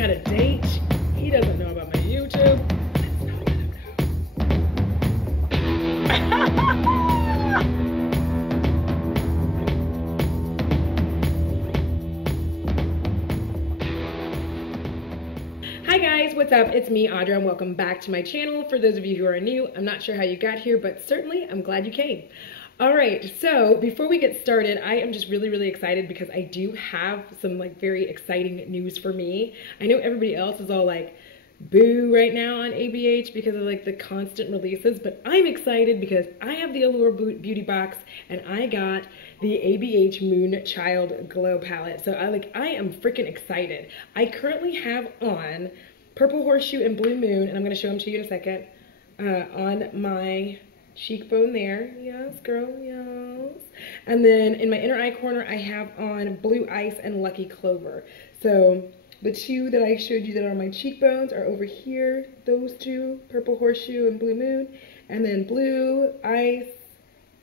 got a date. He doesn't know about my YouTube. Hi guys, what's up? It's me, Audra, and welcome back to my channel. For those of you who are new, I'm not sure how you got here, but certainly I'm glad you came. All right, so before we get started, I am just really excited because I do have some very exciting news for me. I know everybody else is all like boo right now on ABH because of the constant releases, but I'm excited because I have the Allure Beauty Box and I got the ABH Moon Child Glow Palette. So I am freaking excited. I currently have on Purple Horseshoe and Blue Moon, and I'm going to show them to you in a second, on my cheekbone there. Yes, girl, yes. And then in my inner eye corner, I have on Blue Ice and Lucky Clover. So the two that I showed you that are on my cheekbones are over here. Those two, Purple Horseshoe and Blue Moon. And then Blue Ice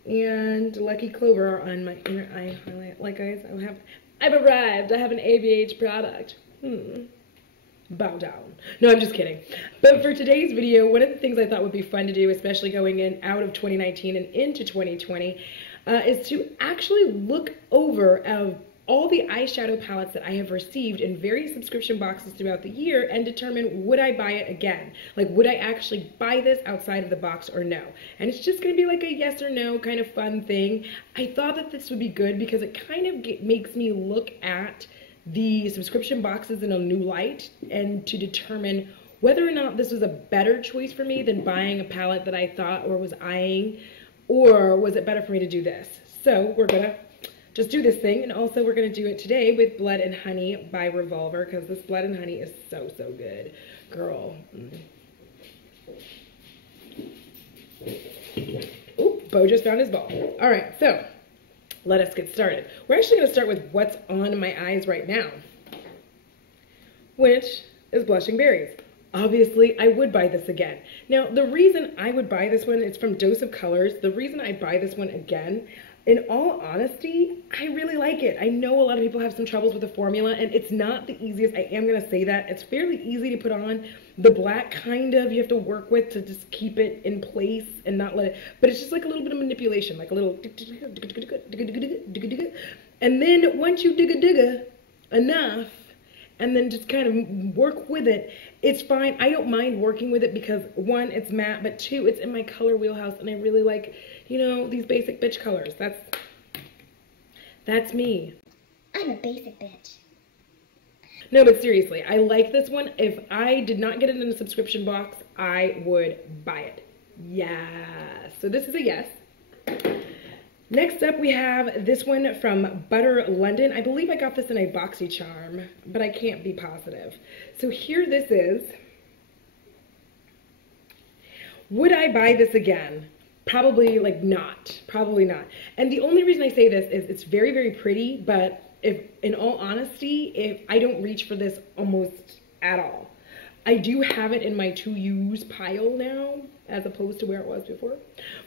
and Lucky Clover are on my inner eye highlight. Like guys, I've arrived. I have an ABH product. Bow down. No, I'm just kidding. But for today's video, one of the things I thought would be fun to do, especially going out of 2019 and into 2020, is to actually look over all the eyeshadow palettes that I have received in various subscription boxes throughout the year and determine, would I buy it again? Would I actually buy this outside of the box or no? And it's just going to be like a yes or no kind of fun thing. I thought that this would be good because it kind of makes me look at the subscription boxes in a new light and to determine whether or not this was a better choice for me than buying a palette that I thought or was eyeing, or was it better for me to do this? So we're gonna just do this thing, and also we're gonna do it today with Blood and Honey by Revolver, because this Blood and Honey is so good, girl. Ooh, Bo just found his ball. All right, so let us get started. We're actually going to start with what's on my eyes right now, which is Blushing Berries. Obviously, I would buy this again. Now, the reason I would buy this one is from Dose of Colors. The reason I buy this one again, in all honesty, I really like it. I know a lot of people have some troubles with the formula, and it's not the easiest. I am going to say that. It's fairly easy to put on. The black kind of you have to work with to just keep it in place and not let it, but it's just like a little bit of manipulation, like a little, and then once you digga enough, and then just kind of work with it, it's fine. I don't mind working with it because one, it's matte, but two, it's in my color wheelhouse, and I really like, you know, these basic bitch colors. That's me. I'm a basic bitch. No, but seriously, I like this one. If I did not get it in a subscription box, I would buy it. Yeah. So this is a yes. Next up, we have this one from Butter London. I believe I got this in a BoxyCharm, but I can't be positive. So here this is. Would I buy this again? Probably not. Probably not. And the only reason I say this is it's very pretty, but if, in all honesty, if I don't reach for this almost at all. I do have it in my to use pile now, as opposed to where it was before.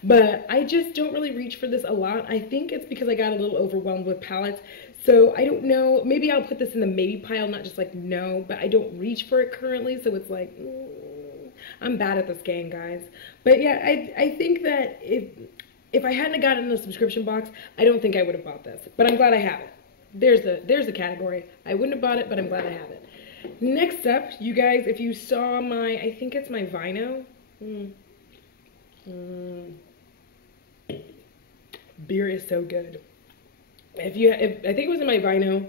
But I just don't really reach for this a lot. I think it's because I got a little overwhelmed with palettes. So I don't know, maybe I'll put this in the maybe pile, not just no, but I don't reach for it currently. So it's I'm bad at this game, guys. But yeah, I think that if I hadn't gotten in the subscription box, I don't think I would have bought this. But I'm glad I have it. There's the category. I wouldn't have bought it, but I'm glad I have it. Next up, you guys, if you saw my, I think it's my Vino. Beer is so good. I think it was in my Vino.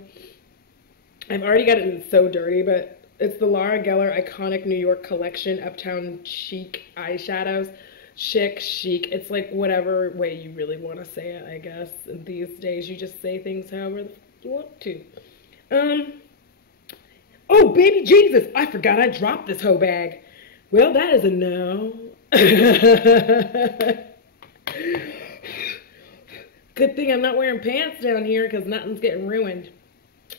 I've already got it in So Dirty, but it's the Laura Geller Iconic New York Collection Uptown Chic eyeshadows. Chic. It's whatever way you really want to say it, I guess. And these days, you just say things however you want to. Oh, baby Jesus, I forgot I dropped this whole bag. Well, that is a no. Good thing I'm not wearing pants down here because nothing's getting ruined.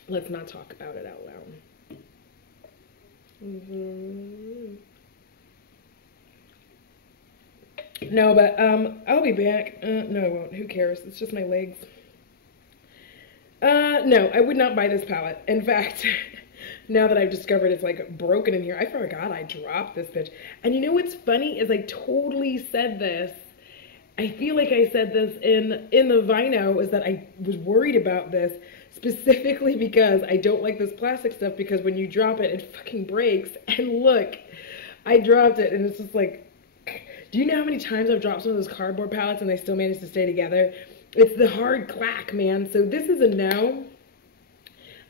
Let's not talk about it out loud. No, but I'll be back. No, I won't. Who cares? It's just my legs. No, I would not buy this palette. In fact, now that I've discovered it's like broken in here. I forgot I dropped this bitch. And you know what's funny is I totally said this. I feel like I said this in the Vino, is that I was worried about this specifically because I don't like this plastic stuff, because when you drop it, it fucking breaks. And look, I dropped it and it's just like, do you know how many times I've dropped some of those cardboard pallets and they still manage to stay together? It's the hard clack, man. So this is a no.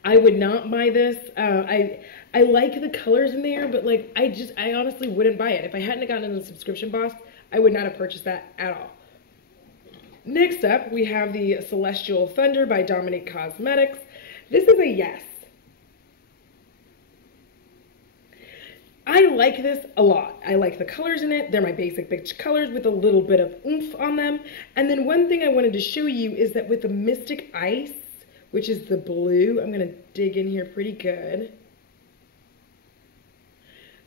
I would not buy this. I like the colors in there, but like I honestly wouldn't buy it. If I hadn't gotten in the subscription box, I would not have purchased that at all. Next up, we have the Celestial Thunder by Dominique Cosmetics. This is a yes. I like this a lot. I like the colors in it. They're my basic bitch colors with a little bit of oomph on them. And then one thing I wanted to show you is that with the Mystic Ice, which is the blue, I'm going to dig in here pretty good.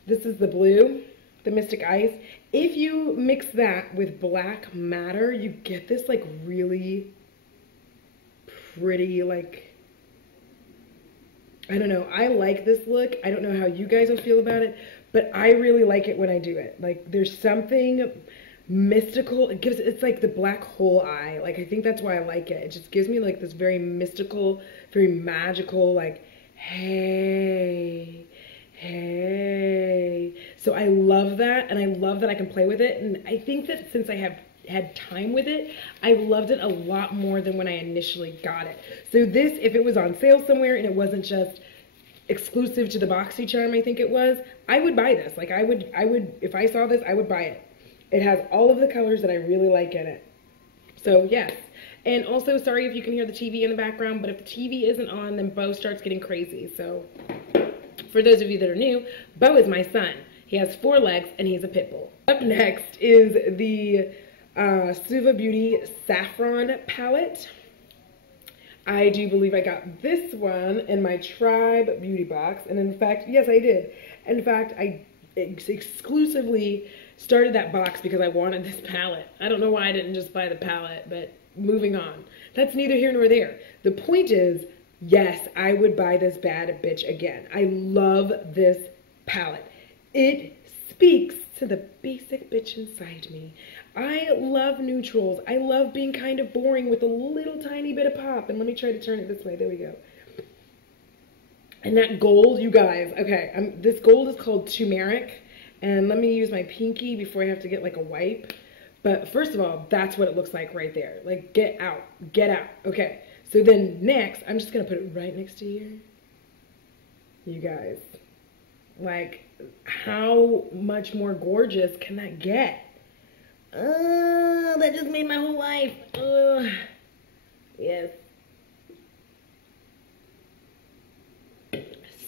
This is the blue, the Mystic Ice. If you mix that with Black Matter, you get this like really pretty, like, I don't know. I like this look. I don't know how you guys will feel about it, but I really like it when I do it. Like, there's something mystical. It's like the black hole eye. Like, I think that's why I like it. It just gives me like this very mystical, very magical, like, hey. So I love that, and I love that I can play with it. And I think that since I have had time with it, I've loved it a lot more than when I initially got it. So this, if it was on sale somewhere and it wasn't just exclusive to the BoxyCharm, I think it was, I would buy this. Like I would, if I saw this, I would buy it. It has all of the colors that I really like in it. So yes. And also, sorry if you can hear the TV in the background, but if the TV isn't on, then Bo starts getting crazy. So for those of you that are new, Bo is my son. He has 4 legs and he's a pit bull. Up next is the Suva Beauty Saffron palette. I do believe I got this one in my Tribe beauty box, and in fact, yes, I did. In fact, I exclusively started that box because I wanted this palette. I don't know why I didn't just buy the palette, but moving on. That's neither here nor there. The point is, yes, I would buy this bad bitch again. I love this palette. It speaks to the basic bitch inside me. I love neutrals. I love being kind of boring with a little tiny bit of pop. And let me try to turn it this way. There we go. And that gold, you guys. Okay, this gold is called Turmeric. And let me use my pinky before I have to get like a wipe. But first of all, that's what it looks like right there. Like, get out. Get out. Okay, so then next, I'm just going to put it right next to here. You guys. Like, how much more gorgeous can that get? That just made my whole life. Yes.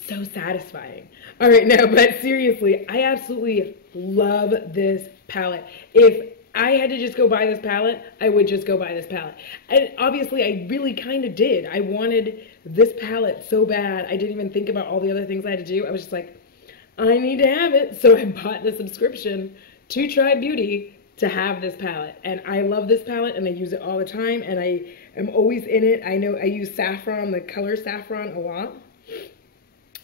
So satisfying. All right, now, but seriously, I absolutely love this palette. If I had to just go buy this palette, I would just go buy this palette. And obviously, I really kind of did. I wanted this palette so bad. I didn't even think about all the other things I had to do. I was just like, I need to have it. So I bought the subscription to Tribe Beauty to have this palette. And I love this palette, and I use it all the time, and I am always in it. I know I use saffron, the color saffron, a lot.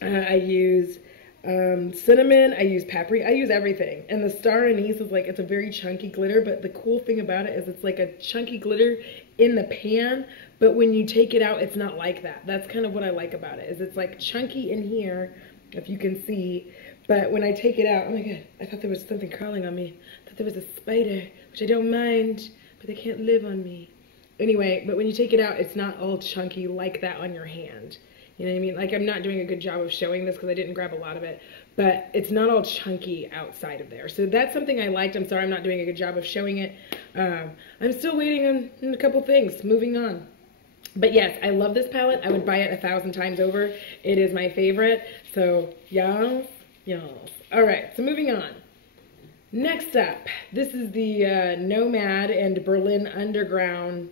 I use cinnamon, I use paprika, I use everything. And the star anise is like, it's a very chunky glitter, but the cool thing about it is it's like a chunky glitter in the pan, but when you take it out, it's not like that. That's kind of what I like about it, is it's like chunky in here, if you can see, but when I take it out, oh my God, I thought there was something crawling on me. I thought there was a spider, which I don't mind, but they can't live on me. Anyway, but when you take it out, it's not all chunky like that on your hand. You know what I mean? Like, I'm not doing a good job of showing this because I didn't grab a lot of it, but it's not all chunky outside of there. So that's something I liked. I'm sorry I'm not doing a good job of showing it. I'm still waiting on a couple things. Moving on. But yes, I love this palette. I would buy it 1,000 times over. It is my favorite. So, y'all. All right, so moving on. Next up, this is the Nomad and Berlin Underground.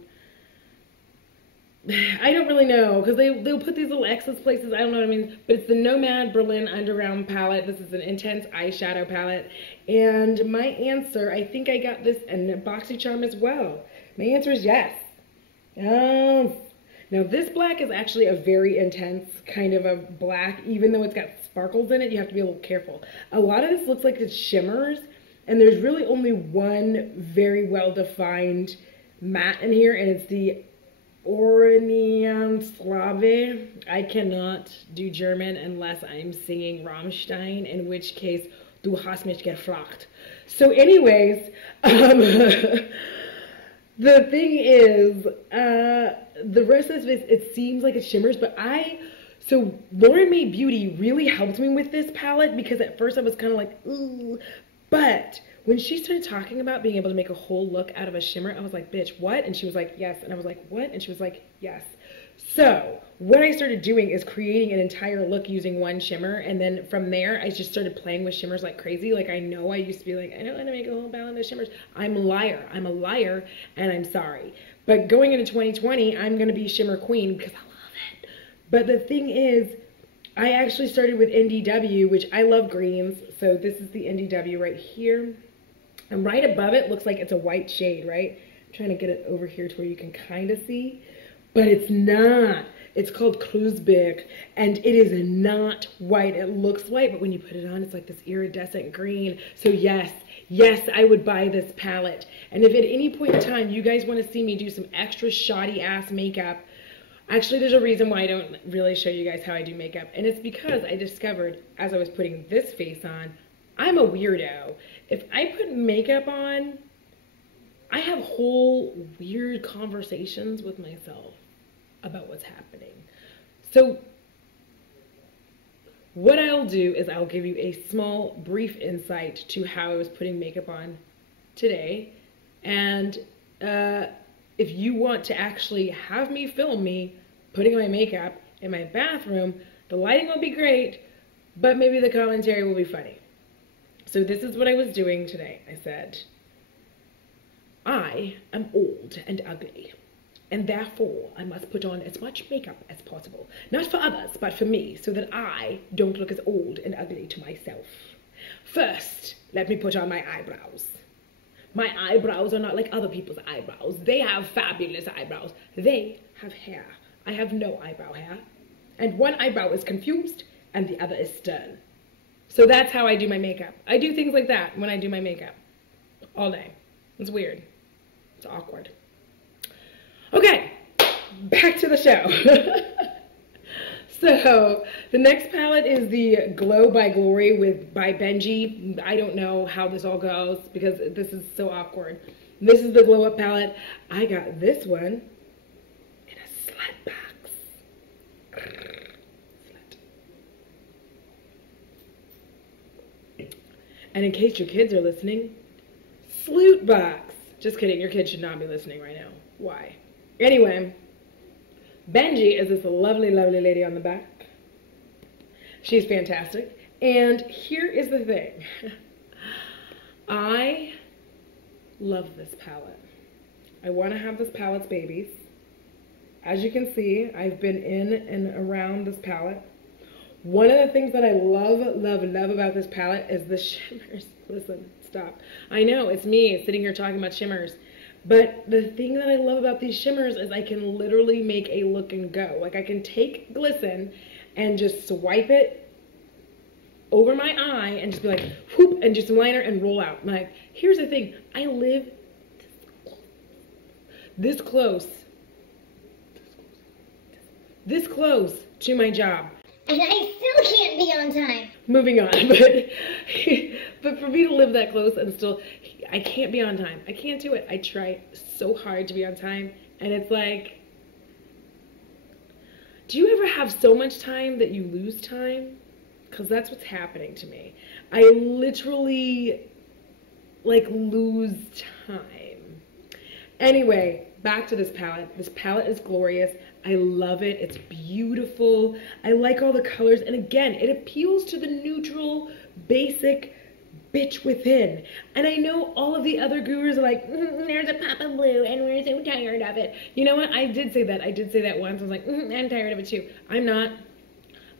I don't really know, because they'll put these little X's places, I don't know what I mean, but it's the Nomad Berlin Underground palette. This is an intense eyeshadow palette, and my answer, I think I got this in BoxyCharm as well. My answer is yes. Now this black is actually a very intense kind of a black, even though it's got sparkles in it, you have to be a little careful. A lot of this looks like it's shimmers, and there's really only one very well-defined matte in here, and it's the Oranian Slave. I cannot do German unless I'm singing Rammstein, in which case, du hast mich gefragt. So anyways, the thing is, the rest of this, it seems like it shimmers, but so Lauren Made Beauty really helped me with this palette, because at first I was kind of like, ooh, but when she started talking about being able to make a whole look out of a shimmer, I was like, bitch, what? And she was like, yes. And I was like, what? And she was like, yes. So what I started doing is creating an entire look using one shimmer. And then from there, I just started playing with shimmers like crazy. Like, I know I used to be like, I don't want to make a whole palette of shimmers. I'm a liar. I'm a liar, and I'm sorry. But going into 2020, I'm going to be shimmer queen because I love it. But the thing is, I actually started with NDW, which I love greens. So this is the NDW right here. And right above it looks like it's a white shade, right? I'm trying to get it over here to where you can kind of see. But it's not. It's called Kreuzberg, and it is not white. It looks white, but when you put it on, it's like this iridescent green. So yes, I would buy this palette. And if at any point in time you guys want to see me do some extra shoddy ass makeup, actually there's a reason why I don't really show you guys how I do makeup. And it's because I discovered as I was putting this face on, I'm a weirdo. If I put makeup on, I have whole weird conversations with myself about what's happening. So what I'll do is I'll give you a small brief insight to how I was putting makeup on today. And if you want to actually have me film me putting my makeup in my bathroom, the lighting will be great, but maybe the commentary will be funny. So this is what I was doing today. I said, I am old and ugly, and therefore I must put on as much makeup as possible. Not for others, but for me, so that I don't look as old and ugly to myself. First, let me put on my eyebrows. My eyebrows are not like other people's eyebrows. They have fabulous eyebrows. They have hair. I have no eyebrow hair. And one eyebrow is confused, and the other is stern. So that's how I do my makeup. I do things like that when I do my makeup. All day. It's weird. It's awkward. Okay, back to the show. So the next palette is the Glow by Glory by Benji. I don't know how this all goes because this is so awkward. This is the Glow Up palette. I got this one in a slut box. And in case your kids are listening, Sloot box. Just kidding, your kids should not be listening right now. Why? Anyway, Benji is this lovely, lovely lady on the back. She's fantastic. And here is the thing. I love this palette. I want to have this palette's babies. As you can see, I've been in and around this palette. One of the things that I love, love, love about this palette is the shimmers. Listen, stop. I know, it's me sitting here talking about shimmers. But the thing that I love about these shimmers is I can literally make a look and go. Like I can take glisten and just swipe it over my eye and just be like, whoop, and just some liner and roll out. I'm like, here's the thing. I live this close to my job. And I still can't be on time. Moving on, but for me to live that close and still, I can't be on time. I can't do it. I try so hard to be on time, and it's like, do you ever have so much time that you lose time? Because that's what's happening to me. I literally, like, lose time. Anyway, back to this palette. This palette is glorious. I love it. It's beautiful. I like all the colors. And again, it appeals to the neutral, basic bitch within. And I know all of the other gurus are like, there's a pop of blue and we're so tired of it. You know what? I did say that. I did say that once. I was like, I'm tired of it too. I'm not.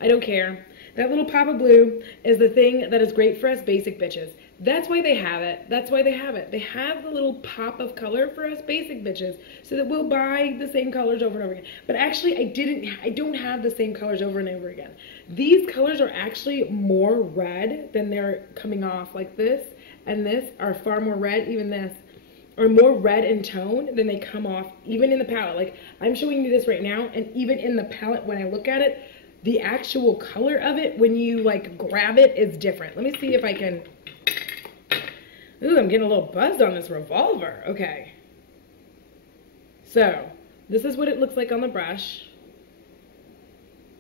I don't care. That little pop of blue is the thing that is great for us basic bitches. That's why they have it. That's why they have it. They have the little pop of color for us basic bitches so that we'll buy the same colors over and over again. But actually, I don't have the same colors over and over again. These colors are actually more red than they're coming off. Like this and this are far more red. Even this are more red in tone than they come off even in the palette. Like I'm showing you this right now, and even in the palette when I look at it, the actual color of it when you like grab it is different. Let me see if I can. Ooh, I'm getting a little buzzed on this revolver. Okay. So, this is what it looks like on the brush.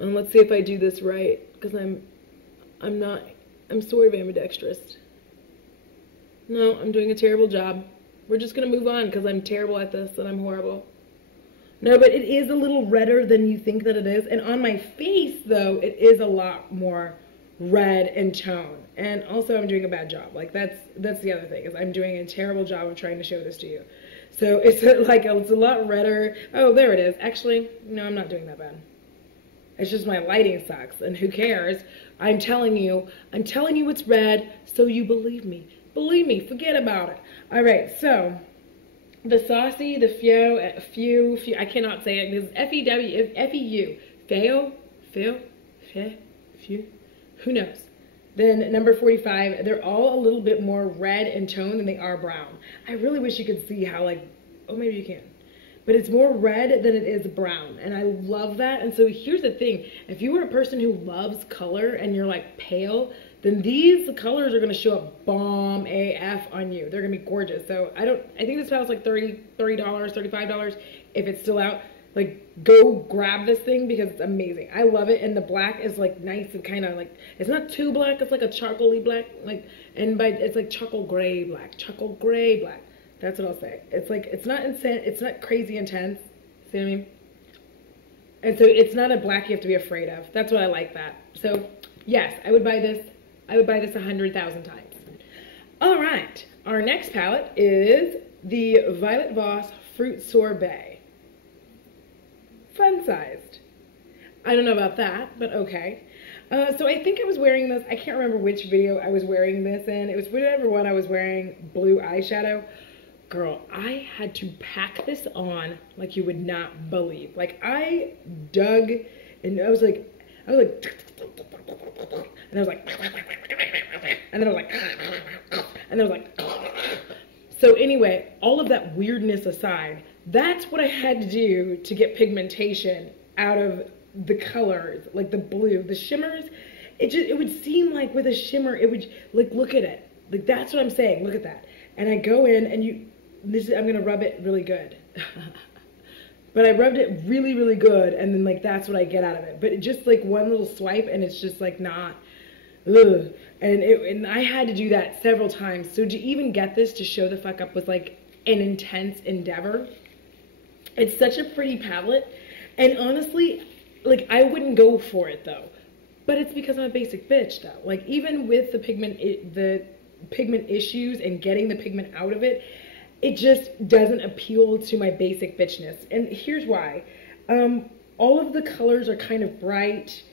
And let's see if I do this right, because I'm sort of ambidextrous. No, I'm doing a terrible job. We're just going to move on because I'm terrible at this and I'm horrible. No, but it is a little redder than you think that it is. And on my face, though, it is a lot more red in tone. And also I'm doing a bad job. Like that's the other thing, is I'm doing a terrible job of trying to show this to you. So it's like it's a lot redder. Oh, there it is. Actually, no, I'm not doing that bad. It's just my lighting sucks, and who cares? I'm telling you it's red, so you believe me. Believe me, forget about it. All right, so the saucy, the few, I cannot say it because F-E-W, few, who knows? Then number 45, they're all a little bit more red in tone than they are brown. I really wish you could see how like, oh, maybe you can. But it's more red than it is brown, and I love that. And so here's the thing. If you are a person who loves color and you're like pale, then these colors are going to show up bomb AF on you. They're going to be gorgeous. So I think this palette's like $30, $35 if it's still out. Like, go grab this thing because it's amazing. I love it, and the black is like nice and kind of like, it's not too black, it's like a charcoaly black, like, and it's like charcoal gray black. That's what I'll say. It's like, it's not crazy intense. See what I mean? And so it's not a black you have to be afraid of. That's what I like that. So yes, I would buy this 100,000 times. All right, our next palette is the Violet Voss Fruit Sorbet. Fun sized. I don't know about that, but okay. So I think I was wearing this, I can't remember which video I was wearing this in. It was whatever one I was wearing, blue eyeshadow. Girl, I had to pack this on like you would not believe. Like I dug, and I was like, and I was like, and then I was like, and then I was like, so anyway, all of that weirdness aside, that's what I had to do to get pigmentation out of the colors, like the blue, the shimmers. It would seem like with a shimmer, it would, like, look at it. Like, that's what I'm saying, look at that. And I go in and I'm gonna rub it really good. But I rubbed it really, really good, and then like that's what I get out of it. But it just like one little swipe, and it's just like not, ugh. And I had to do that several times. So to even get this to show the fuck up was like an intense endeavor. It's such a pretty palette, and honestly, like I wouldn't go for it though. But it's because I'm a basic bitch though. Like even with the pigment issues and getting the pigment out of it, it just doesn't appeal to my basic bitchness. And here's why. All of the colors are kind of bright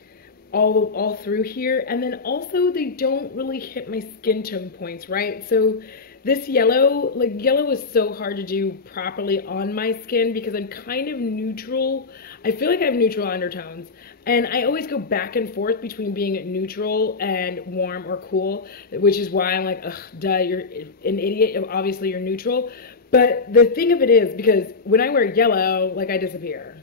all through here. And then also they don't really hit my skin tone points, right? So this yellow, like yellow is so hard to do properly on my skin because I'm kind of neutral. I feel like I have neutral undertones. And I always go back and forth between being neutral and warm or cool, which is why I'm like, ugh, duh, you're an idiot. Obviously, you're neutral. But the thing of it is, because when I wear yellow, like I disappear.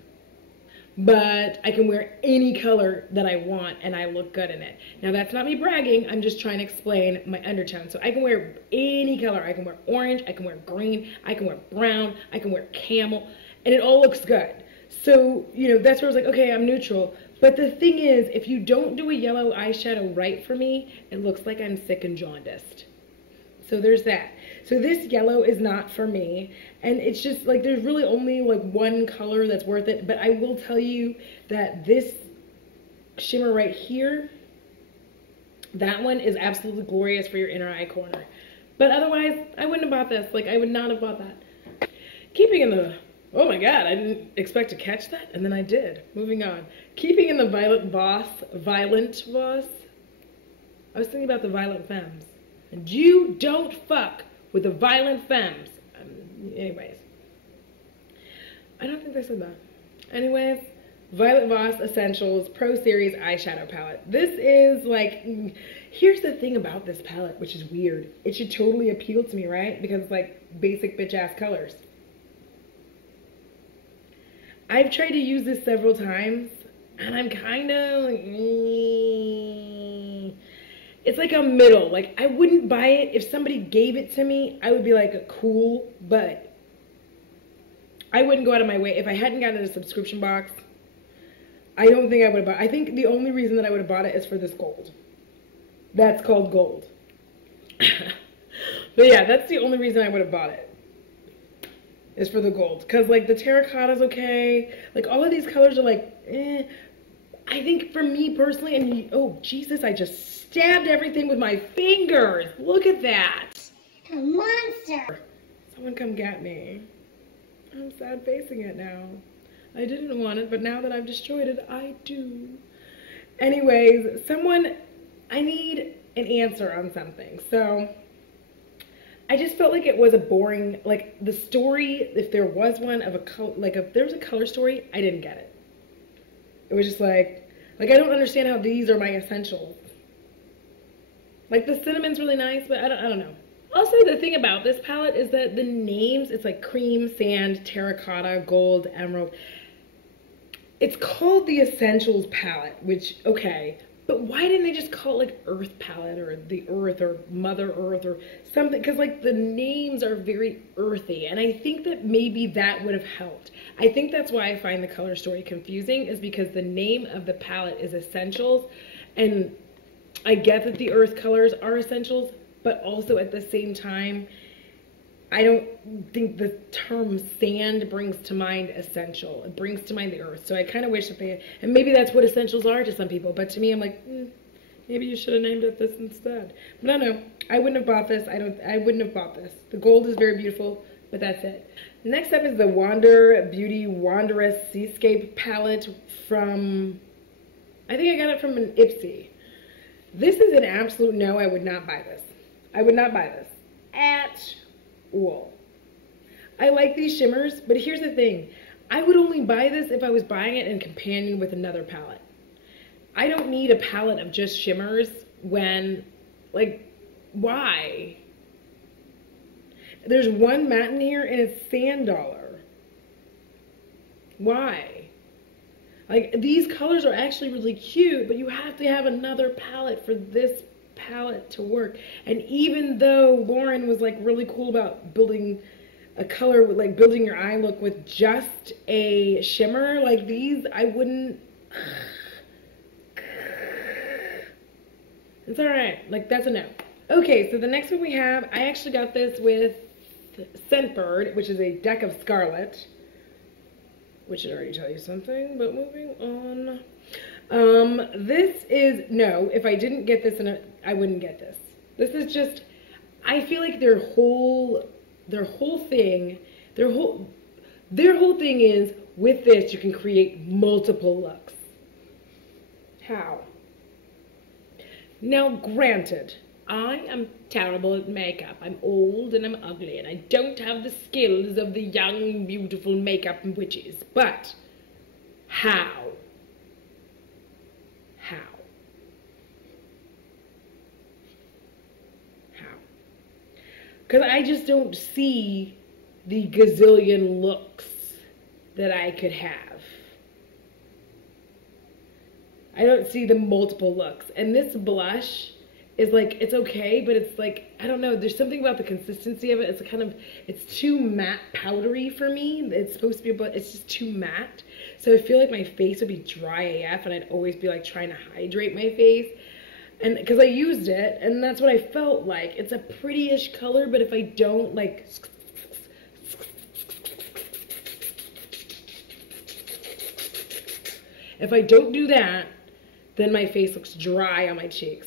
But I can wear any color that I want and I look good in it. Now, that's not me bragging. I'm just trying to explain my undertone. So I can wear any color. I can wear orange. I can wear green. I can wear brown. I can wear camel. And it all looks good. So, you know, that's where I was like, okay, I'm neutral. But the thing is, if you don't do a yellow eyeshadow right for me, it looks like I'm sick and jaundiced. So there's that. So this yellow is not for me. And it's just like, there's really only like one color that's worth it. But I will tell you that this shimmer right here, that one is absolutely glorious for your inner eye corner. But otherwise, I wouldn't have bought this. Like, I would not have bought that. Keeping in the... Oh my God, I didn't expect to catch that, and then I did. Moving on. Keeping in the Violent Voss. I was thinking about the Violent Femmes. And you don't fuck with the violent femmes. Anyways. I don't think they said that. Anyways, Violet Voss Essentials Pro Series Eyeshadow Palette. This is like, here's the thing about this palette, which is weird. It should totally appeal to me, right? Because it's like basic bitch ass colors. I've tried to use this several times, and I'm kind of like, it's like a middle. Like, I wouldn't buy it. If somebody gave it to me, I would be like, cool, but I wouldn't go out of my way. If I hadn't gotten a subscription box, I don't think I would have bought it. I think the only reason that I would have bought it is for this gold. That's called gold. But yeah, that's the only reason I would have bought it. Is for the gold. Because like the terracotta's okay. Like all of these colors are like, eh. I think for me personally, and oh Jesus, I just stabbed everything with my fingers. Look at that. A monster. Someone come get me. I'm sad facing it now. I didn't want it, but now that I've destroyed it, I do. Anyways, I need an answer on something. So I just felt like it was a boring, like the story, if there was one of if there was a color story, I didn't get it. It was just like I don't understand how these are my essentials. Like the cinnamon's really nice, but I don't know. Also, the thing about this palette is that the names, it's like cream, sand, terracotta, gold, emerald. It's called the Essentials palette, which, okay, but why didn't they just call it like Earth palette or the Earth or Mother Earth or something? Because like the names are very earthy, and I think that maybe that would have helped. I think that's why I find the color story confusing, is because the name of the palette is Essentials, and I get that the Earth colors are essentials, but also at the same time, I don't think the term sand brings to mind essential. It brings to mind the earth. So I kind of wish that and maybe that's what essentials are to some people, but to me, I'm like, maybe you should have named it this instead. But no, I wouldn't have bought this. I wouldn't have bought this. The gold is very beautiful, but that's it. Next up is the Wander Beauty Wanderous Seascape palette from, I think I got it from an Ipsy. This is an absolute no. I would not buy this. I would not buy this at all. I like these shimmers, but here's the thing. I would only buy this if I was buying it in companion with another palette. I don't need a palette of just shimmers when, like, why? There's one matte in here and it's Sand Dollar. Why? Like, these colors are actually really cute, but you have to have another palette for this palette to work. And even though Lauren was like really cool about building a color with like building your eye look with just a shimmer, like these, I wouldn't. It's all right. Like that's a no. Okay, so the next one we have, I actually got this with Scentbird, which is a deck of Scarlet, which should already tell you something, but moving on. This is, no, if I didn't get this, I wouldn't get this. This is just, I feel like their whole thing is, with this, you can create multiple looks. How? Now, granted, I am terrible at makeup. I'm old and I'm ugly, and I don't have the skills of the young, beautiful makeup witches. But, how? How? Because I just don't see the gazillion looks that I could have. I don't see the multiple looks. And this blush is like, it's okay, but it's like, I don't know, there's something about the consistency of it. It's kind of, it's too matte powdery for me. It's supposed to be, but it's just too matte. So I feel like my face would be dry AF, and I'd always be like trying to hydrate my face. And because I used it, and that's what I felt like. It's a pretty-ish color, but if I don't like, if I don't do that, then my face looks dry on my cheeks.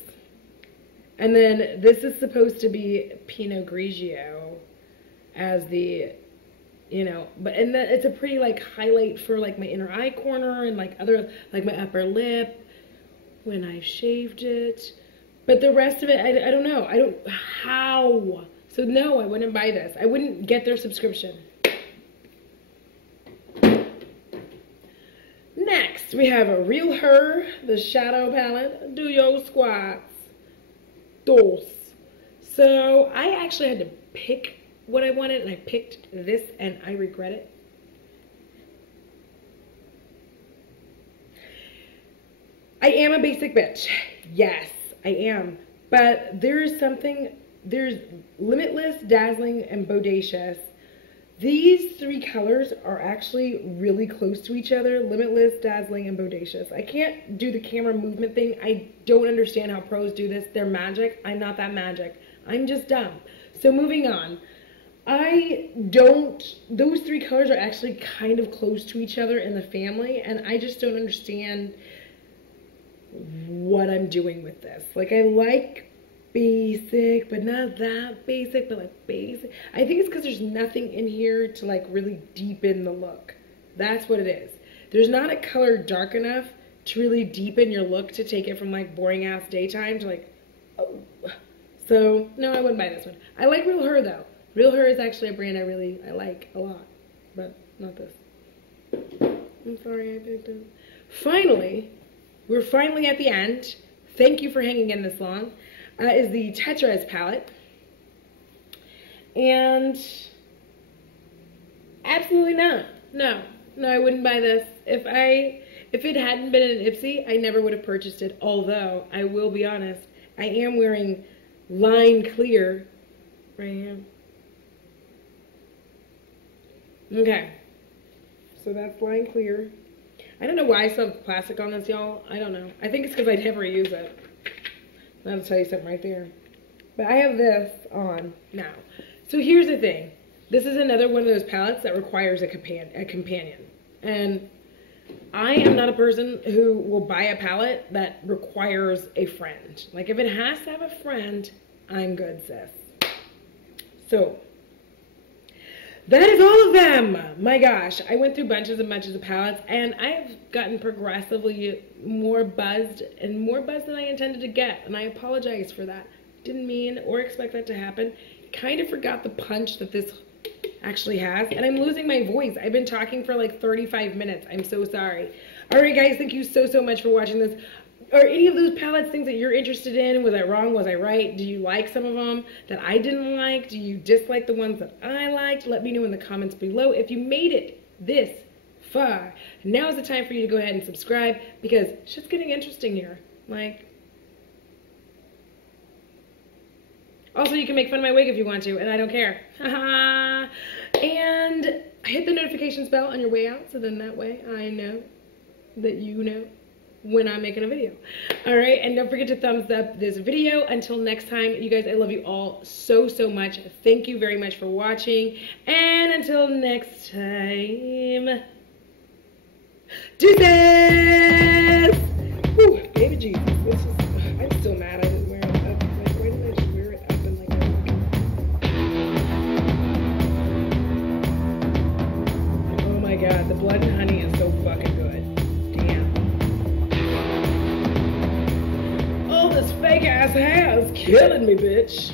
And then this is supposed to be Pinot Grigio as the, you know, but and it's a pretty like highlight for like my inner eye corner and like other, like my upper lip when I shaved it. But the rest of it, I don't know. How? So no, I wouldn't buy this. I wouldn't get their subscription. Next, we have a Real Her, the Shadow Palette. Do your squats. Dos. So I actually had to pick what I wanted, and I picked this, and I regret it. I am a basic bitch. Yes, I am. But there's Limitless, Dazzling, and Bodacious. These three colors are actually really close to each other. Limitless, Dazzling, and Bodacious. I can't do the camera movement thing. I don't understand how pros do this. They're magic. I'm not that magic. I'm just dumb. So moving on. Those three colors are actually kind of close to each other in the family, and I just don't understand what I'm doing with this. Like, I like basic, but not that basic, but like basic. I think it's because there's nothing in here to like really deepen the look. That's what it is. There's not a color dark enough to really deepen your look to take it from like boring ass daytime to like, oh. So no, I wouldn't buy this one. I like Real Her though. Real Her is actually a brand I like a lot, but not this. I'm sorry I picked it. Finally, we're finally at the end. Thank you for hanging in this long. Is the Tetris palette. And absolutely not. No, I wouldn't buy this. If it hadn't been an Ipsy, I never would have purchased it. Although, I will be honest, I am wearing Line Clear right here. Okay. So that's Line Clear. I don't know why I still have plastic on this, y'all. I don't know. I think it's because I never use it. That'll tell you something right there. But I have this on now. So here's the thing. This is another one of those palettes that requires a companion. And I am not a person who will buy a palette that requires a friend. Like, if it has to have a friend, I'm good, sis. So that is all of them. My gosh, I went through bunches and bunches of palettes, and I have gotten progressively more buzzed than I intended to get, and I apologize for that. Didn't mean or expect that to happen. Kind of forgot the punch that this actually has, and I'm losing my voice. I've been talking for like 35 minutes. I'm so sorry. All right, guys, thank you so much for watching this. Are any of those palettes things that you're interested in? Was I wrong? Was I right? Do you like some of them that I didn't like? Do you dislike the ones that I liked? Let me know in the comments below. If you made it this far, now is the time for you to go ahead and subscribe, because shit's getting interesting here. Like, also, you can make fun of my wig if you want to, and I don't care. And hit the notifications bell on your way out, so then that way I know that you know when I'm making a video. All right, and don't forget to thumbs up this video. Until next time, you guys, I love you all so much. Thank you very much for watching, and until next time, deuces! Whew, baby Jesus, this is, I'm still mad I didn't wear it up. Like, why didn't I just wear it up and like that? Oh my God, the blood and honey is so fucking good. Fake ass hair is killing me, bitch.